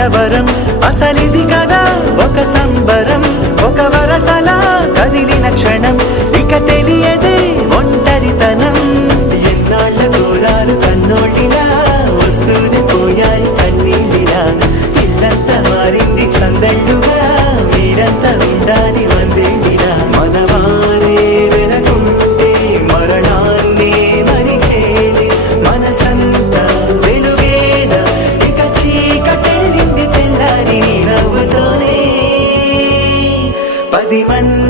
కలవరం అసలిది కదా ఒక సంబరం ఒక వరసలా కదిలిన క్షణం ఇక తెలియదే ఒంటరితనం ఎన్నాళ్ళ దూరాలు కన్నోళ్ళిలా వస్తూనే పోయాయి కన్నీళ్ళిలా ఇల్లంతా మారింది సందళ్ళుగా మీరంతా ఉండాలి వందేళ్ళిలా మనవారే వెనకుంటే మరణాన్నే మరిచేలే మనసంతా వెలుగేన ఇక చీకటెళ్ళింది తెల్లారి నీ నవ్వుతోనే 10 మంది